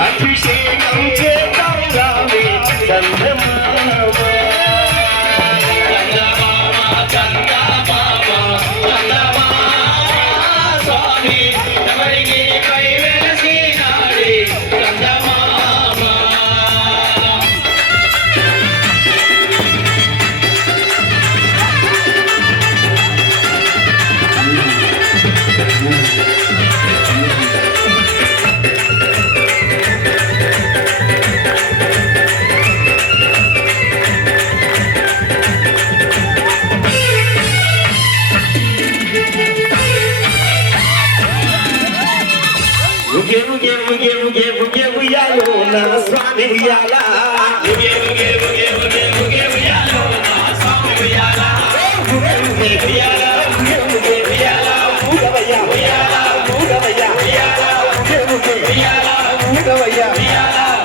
అభిషేకం చేద్దాం రావే చంద్రమామ స్వామి ఎవరికి పై వెలసినాడే చంద్రమామ ఉయ్యాలో నా స్వామి ఉయ్యాల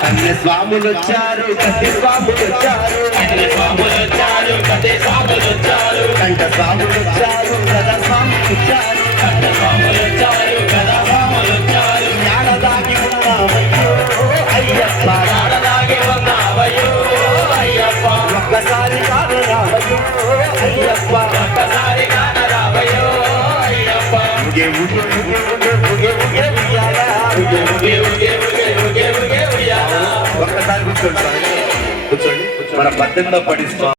కన్య స్వాములు వచ్చారు కట్టి స్వాములు వచ్చారు కంట స్వాములు వచ్చారు కదా స్వాములు వచ్చారు నాడదాగి ఉన్నావయ్యో అయ్యప్ప ఒక్కసారి కానరావయ్యో అయ్యప్ప ఒక్కసారి కూర్చోండి మన 18వ పడి